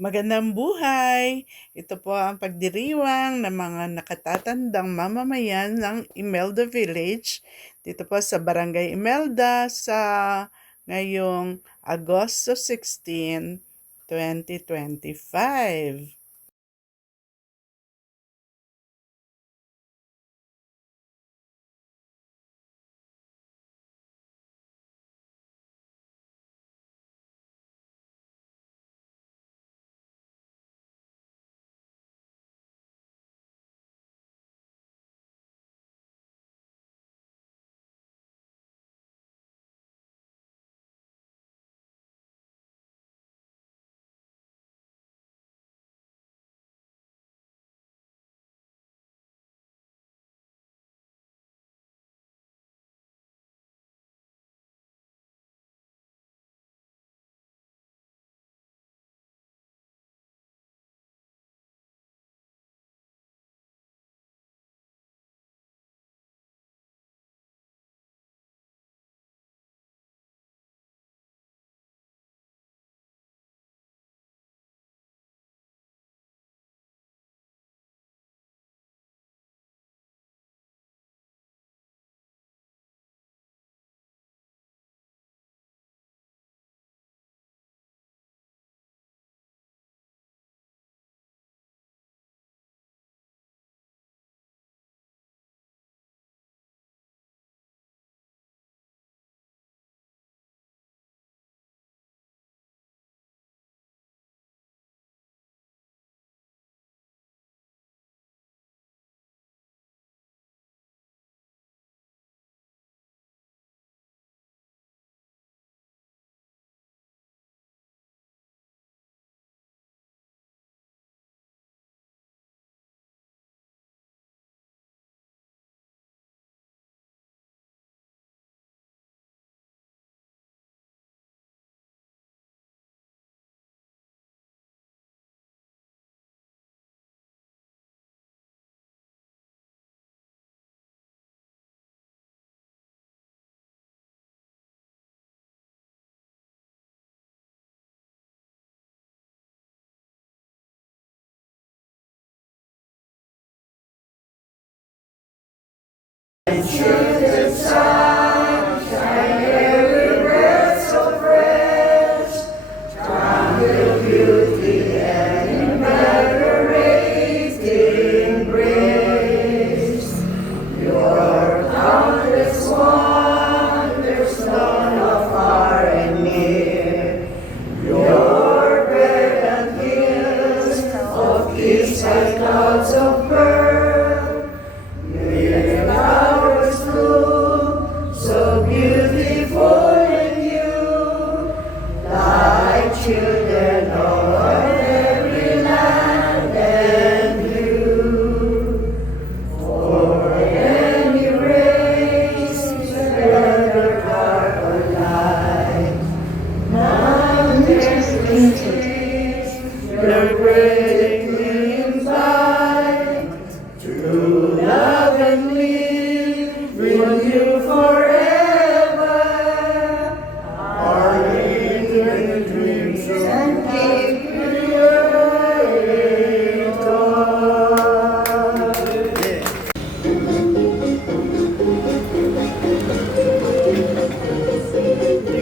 Magandang buhay! Ito po ang pagdiriwang ng mga nakatatandang mamamayan ng Imelda Village dito po sa Barangay Imelda sa ngayong Agosto 16, 2025.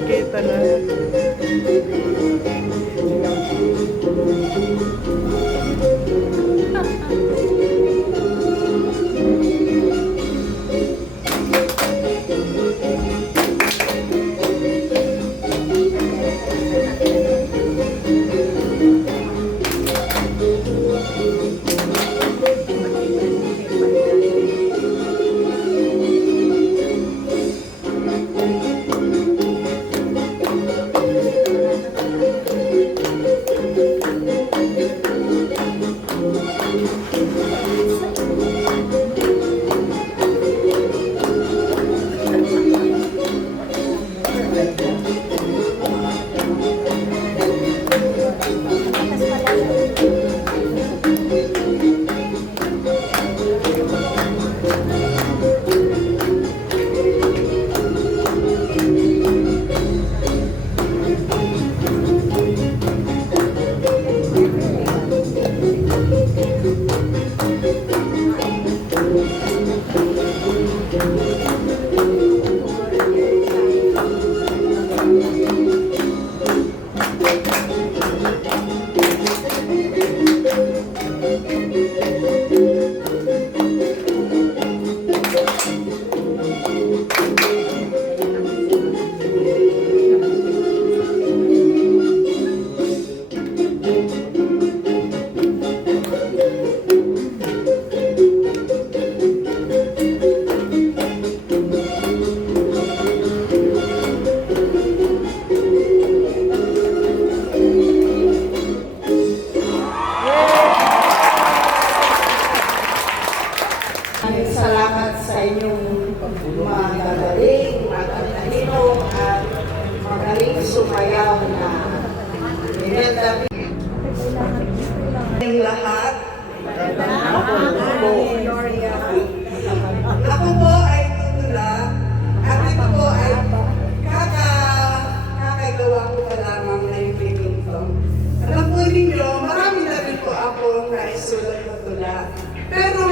Kita na.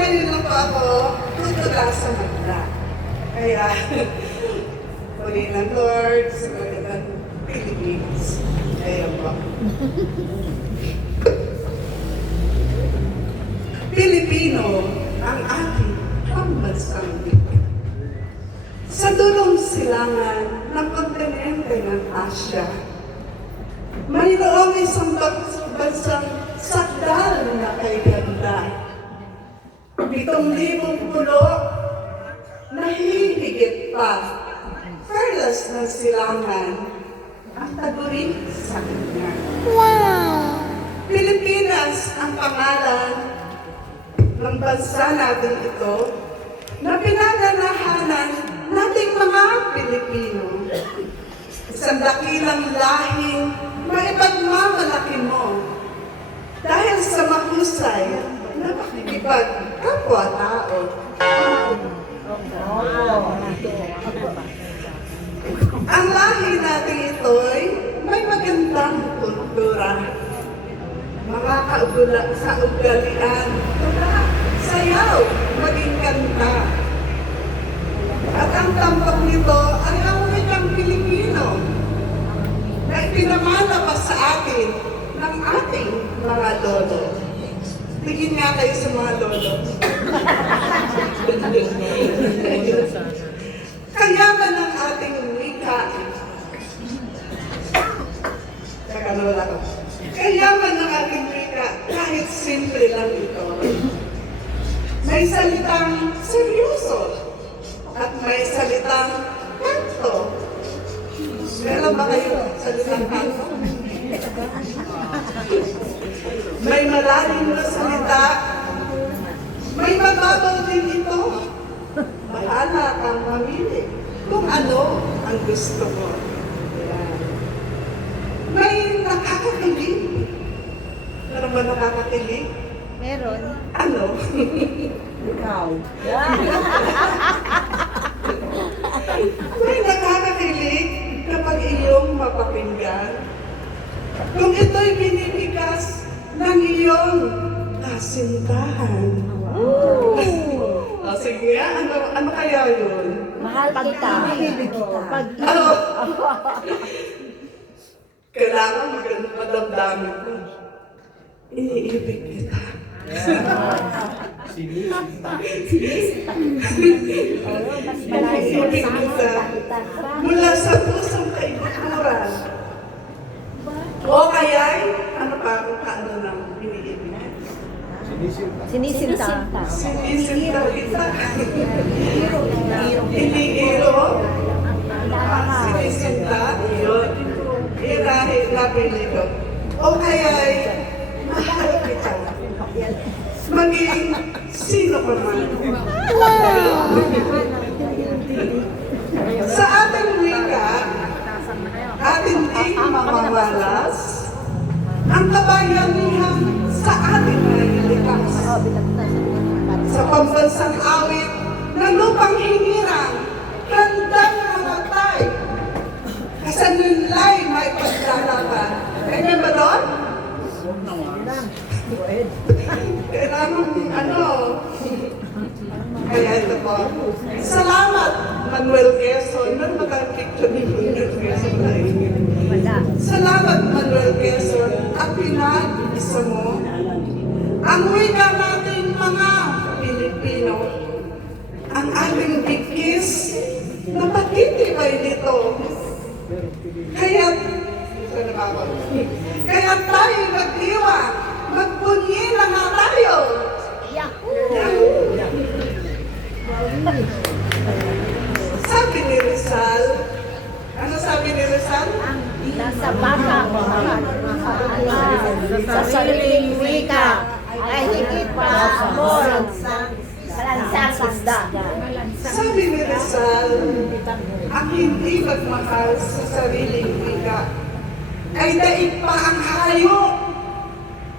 ngayon lang po ako tutula sa Magda. Kaya, puli ng Lord sa magandang Philippines. Kaya po. Pilipino ang ating pambansang wika. Sa dulong silangan ng kontinente ng Asya, mayroong isang bansang sakdal na kay ganda. 7,000 pulo na hihigit pa. Perlas ng silangan ang tagurin sa kanya. Wow! Pilipinas ang pangalan ng bansa natin ito na pinaganahanan nating mga Pilipino. Isang dakilang lahing maipagmamalaki mo dahil sa mahusay na pakikipagkapwa-tao. Ang lahi natin ito'y may magandang kultura, mga sa ugalian, sayaw, maging kanta. At ang tampok nito ay ang wikang Pilipino na ipinamana pa sa atin ng ating mga lolo. Tingin nga kayo sa mga lolo. Kayaman ng ating wika. Kakanola ko. Kayaman ng ating wika kahit simple lang ito. May salitang seryoso at may salitang kanto. Meron ba kayo salitang kanto? May malalim na salita. May mababaw din ito. Bahala kang mamili kung ano ang gusto mo. Ayan. May nakakakilig. Meron ba nakakakilig? Meron. Ano? Ikaw. May nakakakilig kapag iyong mapakinggan. Kung ito'y binibigas ng iyong kasintahan. Sige, ano kaya yun? Mahal kita. Pag Kailangan madamdamin ko. Iniibig kita. Iniibig kita. Mula sa pusong kaibuturan. O kaya'y, ano pa kung kaano ng iniibig? Sinisinta. Sinisinta kita. Iniiro. Sinisinta. Yun. Irahe labinito. O kaya'y mahal kita. Maging sino ka man. Sa ating wika, ating ding mamamalas ang kabayanihan sa ating nalilikas. Sa pambansang awit na lupang hinirang, handang mamatay. Kasanunlay may paglalaban. Ganyan ba doon? Kailangan kaya ito po. Salamat, Manuel Quezon. Ano magkakipicture ni Manuel Quezon na Salamat, Manuel Quezon, at pinag-isa mo ang wika nating mga Pilipino. Ang ating bigkis na patitibay nito. Kaya tayo magdiwa, magpunyi na nga tayo. Sabi ni Rizal, ano sabi ni Rizal? Nasa bata ko. Sa sariling wika ay higit pa mo malansang isda. Sabi ni Rizal, ang hindi magmahal sa sariling wika ay daig pa ang hayop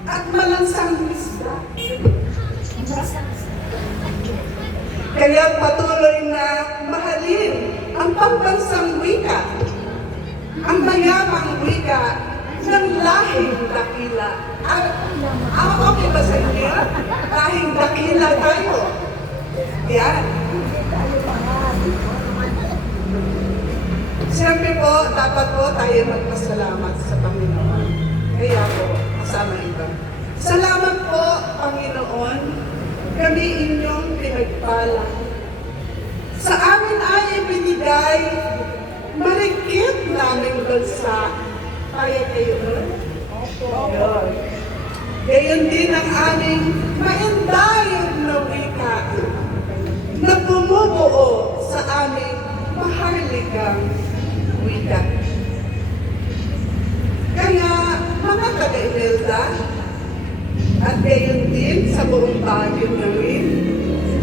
at malansang isda. Kaya patuloy na mahalin ang pambansang wika, ang mayamang wika ng lahing dakila. Okay ba sa inyo? Lahing dakila tayo. Yan. Siyempre po, dapat po tayo magpasalamat sa Panginoon. Kaya po, kasama ito. Salamat po, Panginoon, kami inyong pinagpala. Sa amin ay ibinigay marikit naming bansa. Kaya kayo nun? Yun. Gayon din ang aming maindayog na wika na bumubuo sa aming maharlikang wika. Kaya, mga taga-Imelda, at gayon din sa buong Baguio namin,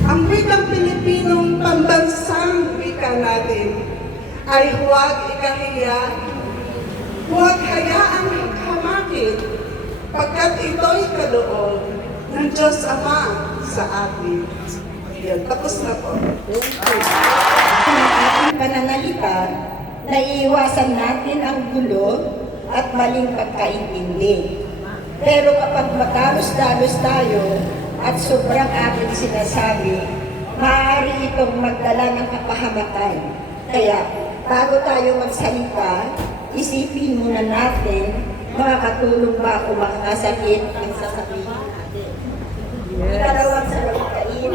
ang wikang Pilipinong pambansang wika natin ay huwag ikahiya, huwag hayaang hamakin, pagkat ito'y kaloob ng Diyos Ama sa atin. Yan, tapos na po. Ang ating pananalita, naiiwasan natin ang gulo at maling pagkaintindi. Pero kapag madalos-dalos tayo at sobrang ating sinasabi, maaari itong magdala ng kapahamakan. Kaya, bago tayo magsalita, isipin muna natin, makakatulong ba o makakasakit ang sasabihin natin. Ikalawang salikain,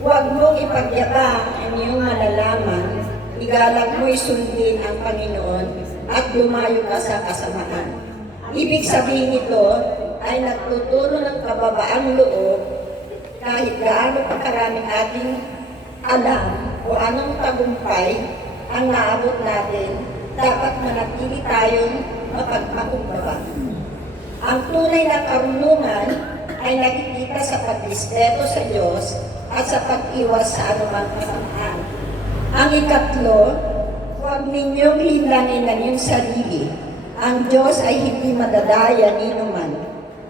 huwag mong ipagyabang ang iyong malalaman, igalang mo'y sundin ang Panginoon at lumayo ka sa kasamaan. Ibig sabihin nito ay nagtuturo ng kababaang loob kahit gaano pa karaming ating alam o anong tagumpay ang naabot natin, dapat manatili tayong mapagpakumbaba. Ang tunay na karunungan ay nakikita sa pagrespeto sa Diyos at sa pag-iwas sa anumang kasamaan. Ang ikatlo, huwag ninyong linlangin ang iyong sarili. Ang Diyos ay hindi madadaya ni naman.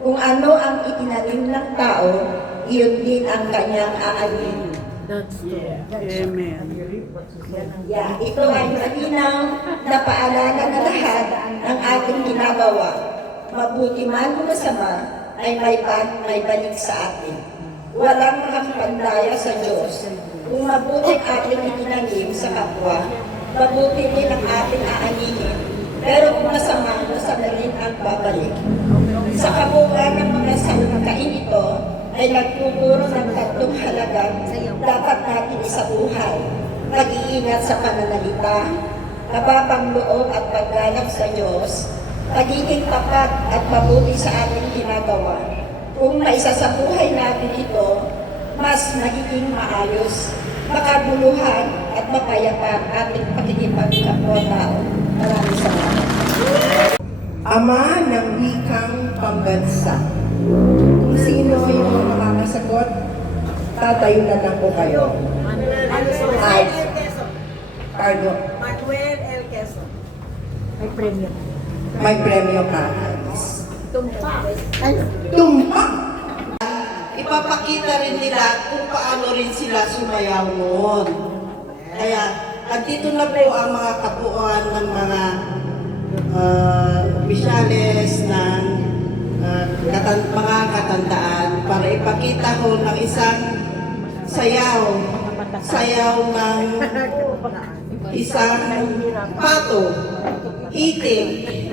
Kung ano ang itinanim ng tao, iyon din ang kanyang aanin. Amen. Ito ay malinaw na paalala na lahat ng ating ginagawa. Mabuti man o masama ay may balik sa atin. Walang makakapandaya sa Diyos. Kung mabuting ating itinanim sa kapwa, mabuti din ang ating aaninin. Pero kung masama rin ang babalik. Sa kabuuan ng mga salungkain ito, ay nagtuturo ng tatlong halagang dapat natin isabuhay. Pag-iingat sa pananalita, nababang loob at paggalang sa Diyos, pagiging tapat at mabuti sa ating ginagawa. Kung maisasabuhay natin ito, mas magiging maayos, makaguluhan at mapayapa ang ating pakikipagkapwa-tao. Maraming salamat. Ama ng wikang pambansa. Kung sino yung makakasagot, tatayo na lang po kayo. Ay, pardon. Manuel L. Quezon. May premyo ka. Tumpak! Ipapakita rin nila kung paano rin sila sumayaw noon. Kaya, andito na po ang mga kabuuan ng mga opisyales ng mga katandaan para ipakita ko ng isang sayaw ng isang pato, itik.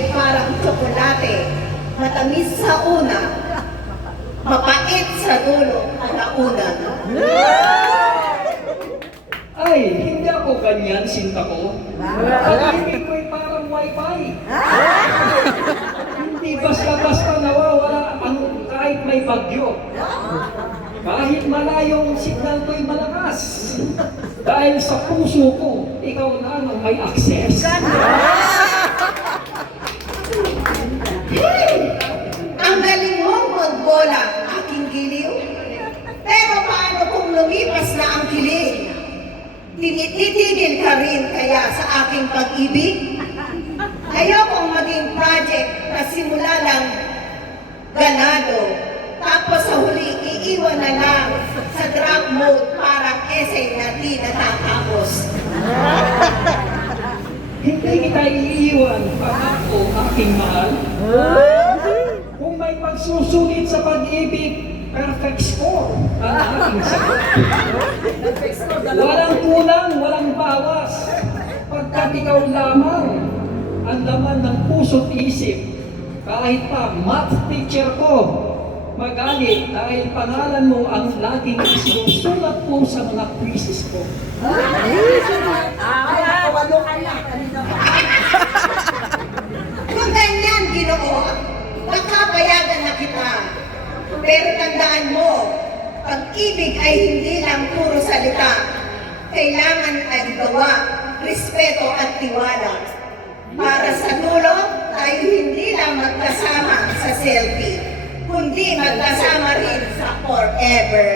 ay parang tsokolate, matamis sa una, mapait sa dulo, kalaunan. Ay, hindi ako ganyan, sinta ko. Pag-ibig ko'y parang wifi. Hindi basta-basta nawawala kahit may bagyo. Kahit malayong signal ko'y malakas. Dahil sa puso ko, ikaw na ang may access. Ang galing mong magbola, aking giliw. Pero paano kung lumipas na ang kilig? Tinitigil ka rin kaya sa aking pag-ibig? Ayokong maging project na simula lang ganado, tapos sa huli iiwan na lang sa draft mode parang essay na di natatapos. Hindi kita iiwan, pangako, aking mahal. Kung may pagsusulit sa pag-ibig, perfect score ang aking sagot. Walang kulang, walang bawas. Pagkat ikaw lamang ang laman ng puso't isip. Kahit pa math teacher ko, magalit dahil pangalan mo ang laging isinusulat ko sa mga quizzes ko. Kung ganyan, Ginoo, nakapayagan na kita. Pero tandaan mo, pag-ibig ay hindi lang puro salita. Kailangan ay gawa, respeto at tiwala. Para sa dulo, tayo hindi lang magkasama sa selfie, kundi magkasama rin sa forever.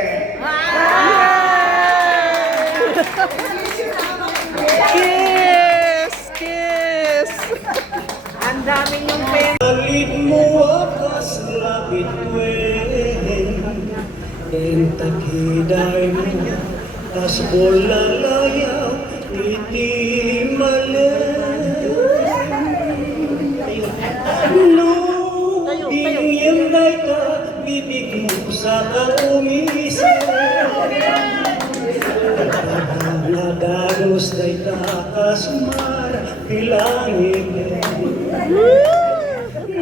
Kiss! Kiss! Ang dami yung pen. Alit mo akas lapit wen, entakiday mo, tas bolalayaw, iti malen. No, binuyang day ka, bibig mo sa kaumisan. Nadalos day takas mar, bilangin.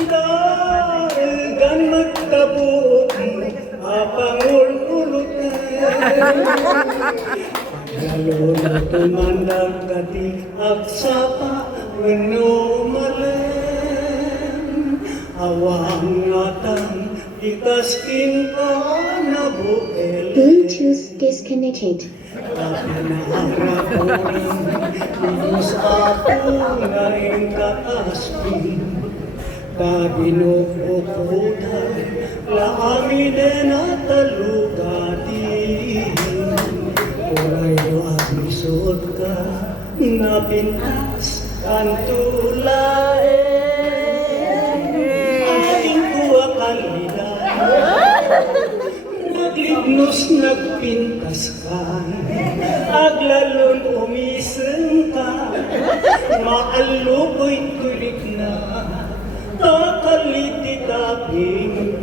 Dahil gan magtabok, mapangululot lalo na tumandang kati at sapa weno malen. Awang natang itaskin ka na bukel. Bluetooth disconnected. Pagnaharap ko rin, inos ako ngayon kaaspin. Kabinukukutan, laami din at talugatin. Kuray do at misod ka, napintas ang tulain. Ating kuwa kalida, naglignos nagpintas ka, aglalon umiseng ka, maalukoy tulik na, takaliti taping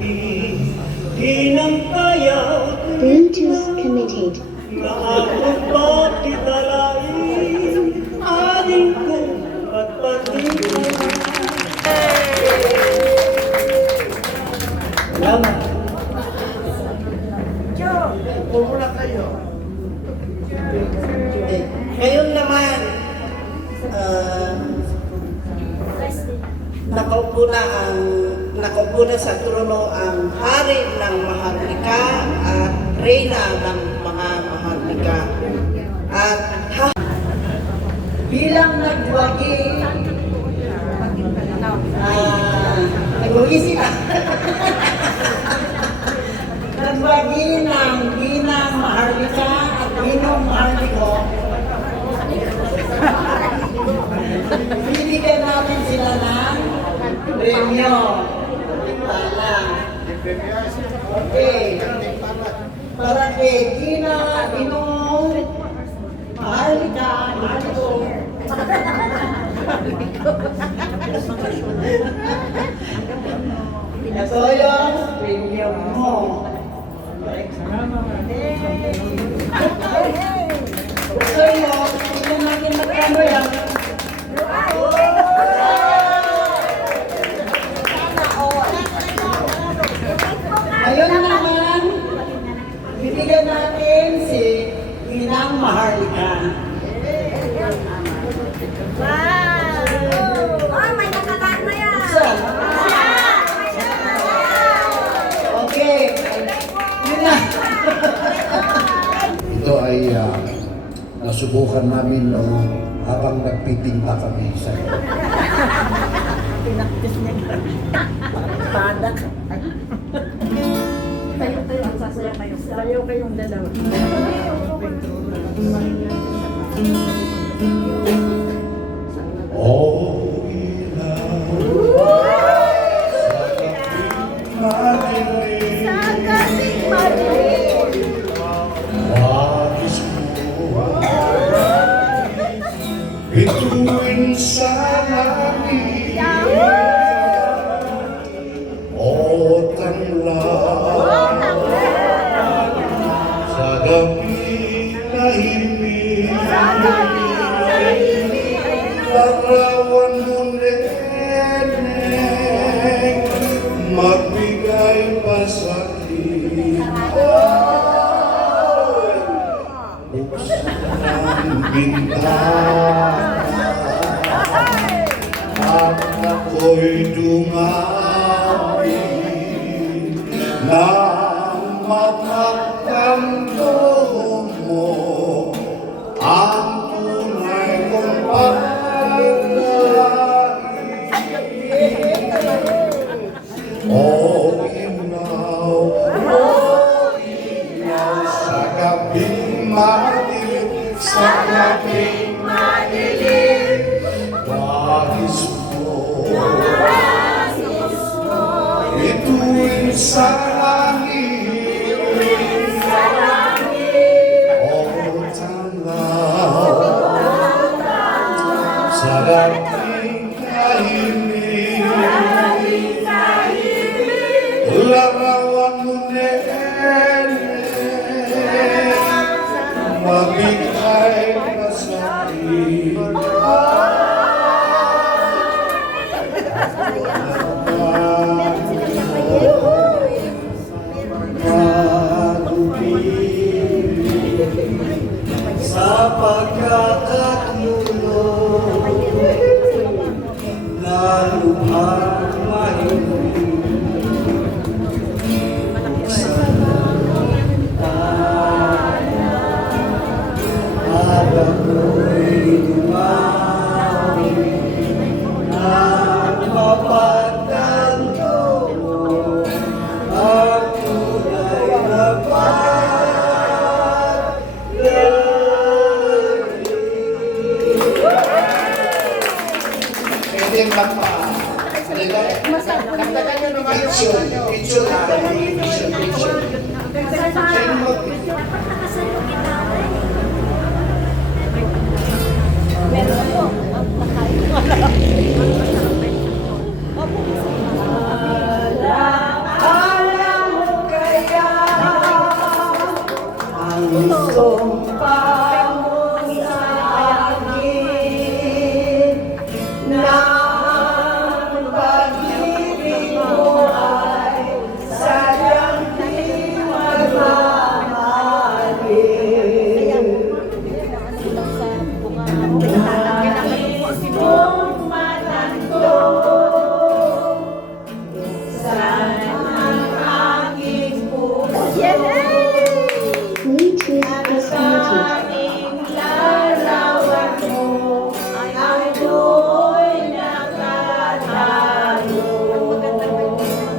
hinang kayaw Bluetooth connected. naakot pa titalain, aning ko at patingin. Salamat. Ngayon naman, nakaupo na sa trono ang hari ng Maharlika at reyna ng mga Maharlika. At bilang nagwagi, nagwagi sila. Nagwagi ng Ginang Maharlika at Ginong Maharliko. Bibigyan natin sila ng premyo. Tala. Okay. Para kay Gina, Ginong, Maharlika, Maharliko. Ito yung premyo mo. Gusto nyo, tignan natin magkano yan. sinusubukan namin nung habang nagpipinta kami sa Pinaktis niya. Padak. Tayo ang sasayaw kayo. Sayaw kayong dalawa. Oh, bituin sa langit o tanglad sa gabi tahimik larawan mo neneng magbigay pasakit buksan ang bintana at ako'y dumami nang mapagtanto mo ang tunay kong pagkain. O ilaw sa gabing madilim, sa gabing madilim, wahis mo, bituin sa langit, o tanlaw, sa gabing tahimik, larawan mo neneng, mabigay pasakit. Sa pagkakatulo na lubhang mahilig sa tala at ako'y dumawi at mapagtanto mo ang tunay na pwede magpa. Kantagan nyo naman yung picture natin. Picture. Alam mo kaya ang sumpa mo sa akin na ang pag-ibig mo ay sadyang di magmamahalin. Nais mong matanto Bluetooth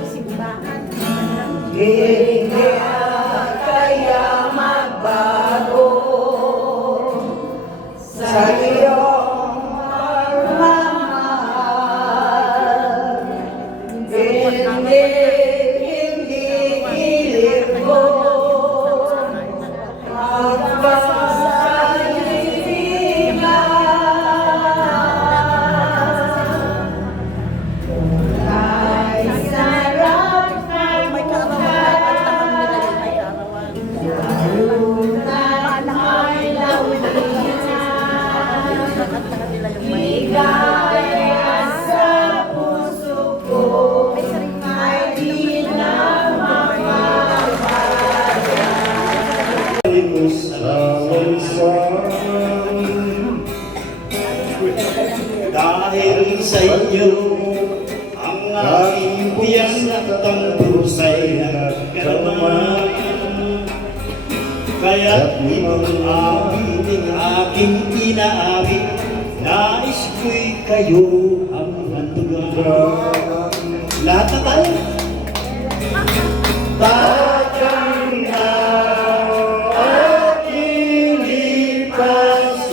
disconnected. Kaya magbago sa iyong pagmamahal. Hindi ilip ko hanggang sa hilingan. Ay sarap ng ligaya sa puso ko ay di na dahil sa inyo ang aking biyak at ang pusay nagkarama kaya't ibang aking aking inaawit, nais ko'y kayo ang hantugan. Lahat na tayo. Takang na aking lipasin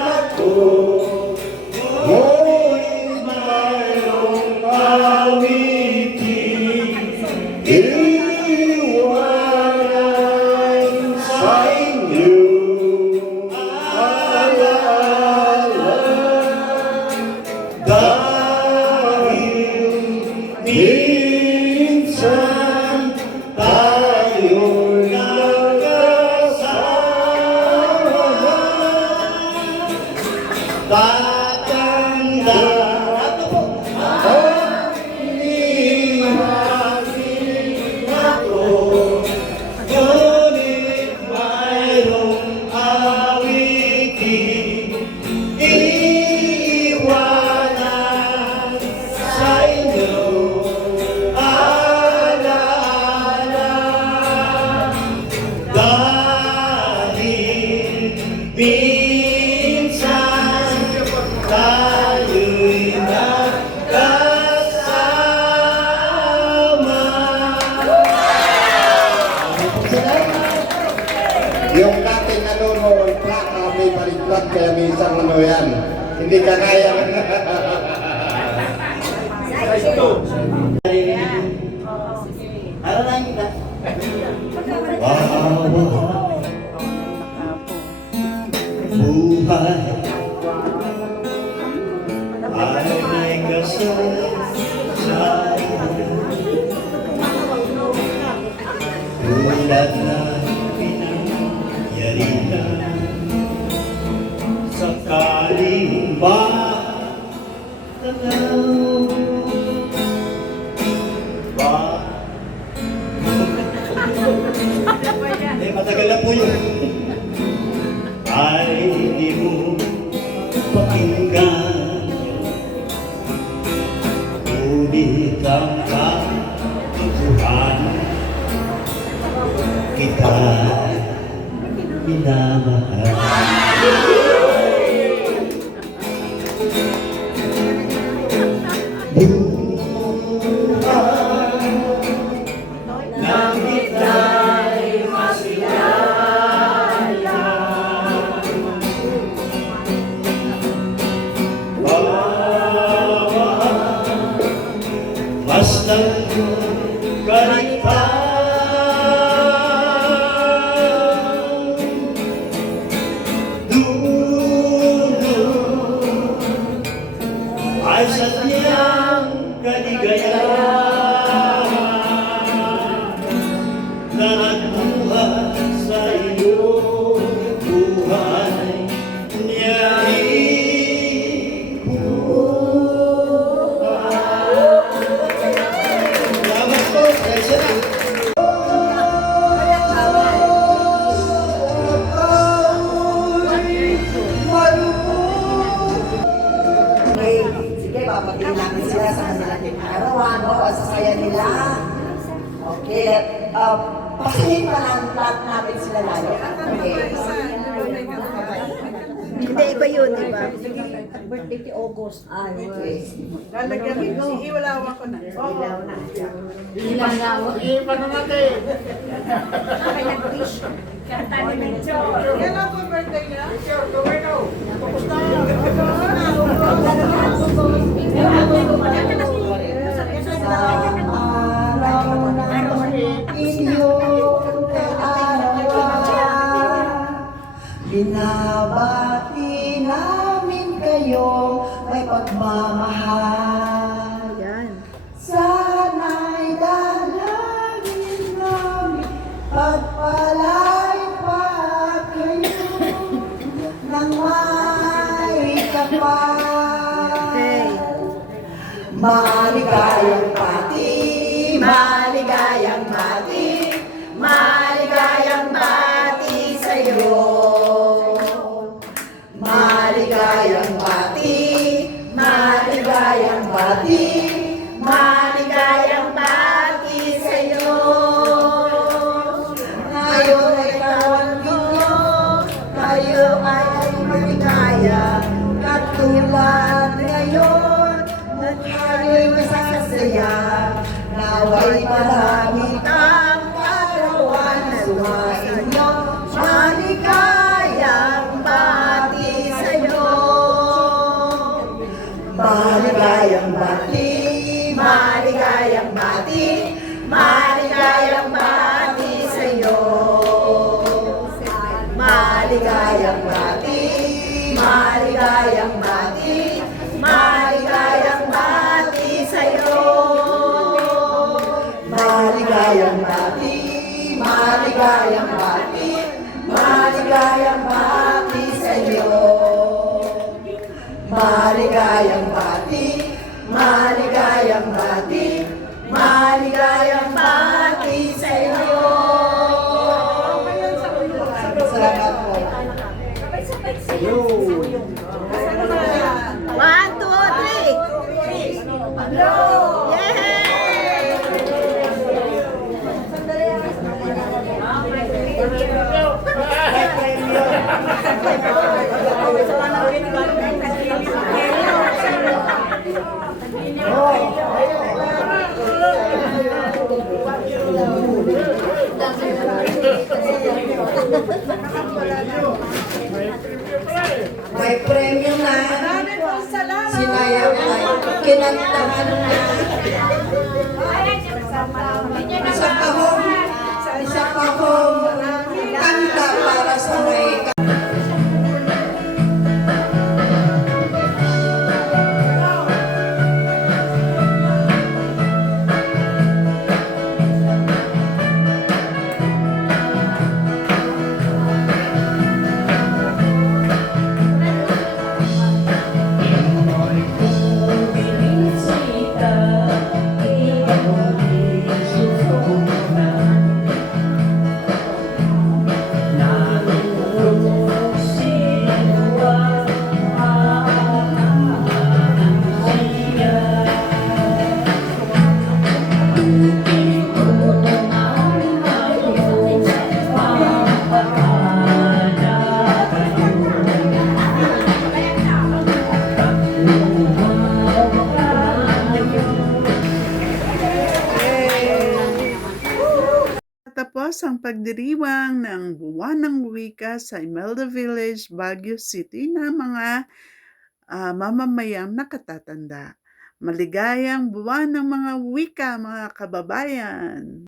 ako, ngunit mayroong awitin, iwanan sa inyo. Dahil minsan tayo'y nagkasama, tatanda at limasin ako, ngunit mayroong awitin, iwanan sa inyo. Alaala, dahil minsan tayo'y nagkasama. Yung dating ano noon, plaka, may baliktad, kaya minsan ano yan. Hindi ka kaya. Alalain kita. Bawat buhay ay may kasaysayan, tulad na pinangyarihan, sakaling matanaw ba. Matagal na po yun. Ay hindi mo pakinggan, ngunit ang katutuhan, kita minamahal. Nang ika'y masilaya, basta't kaligtaan, dulo ay sadyang kaligayahan na nagbuhat sa iyong buhay niya Salamat po, President. Okay, sige, papatingin namin sila sa kanilang arawan, o sa saya nila. Okay, pasahin pa lang plot namin sila lalo. Okay. Hindi, iba yun, iba. Birthday ti August. Okay. Lalagyan mo, iiwalawan ko na. Ilaw na. Kailan po birthday niya? Araw ng inyong kaarawan, binabati namin kayo may pagmamahal. Yan. Sana'y dalangin namin pagpalay pa kayo ng may kapal. Maligayang pati, maligayang pati, maligayang pati sa'yo. Maligayang pati, maligayang pati, maligayang pati sa'yo. Ngayon ay kawan ninyo, Naway marami ang karawan na sumainyo. Maligayang bati sa'yo. Maligayang bati, maligayang bati, maligayang bati sa'yo. Maligayang bati, maligayang bati, maligayang bati sa'yo. Maligayang bati, maligayang bati, maligayang bati sa'yo. Maligayang bati, maligayang bati, maligayang bati sa'yo. Salamat po. 1, 2, 3. May premyo na. Sinayang na. Kinantahan na. Isa pa hong kanta para sa may Tapos ang pagdiriwang ng buwan ng wika sa Imelda Village, Baguio City na mga mamamayang nakatatanda. Maligayang buwan ng mga wika, mga kababayan!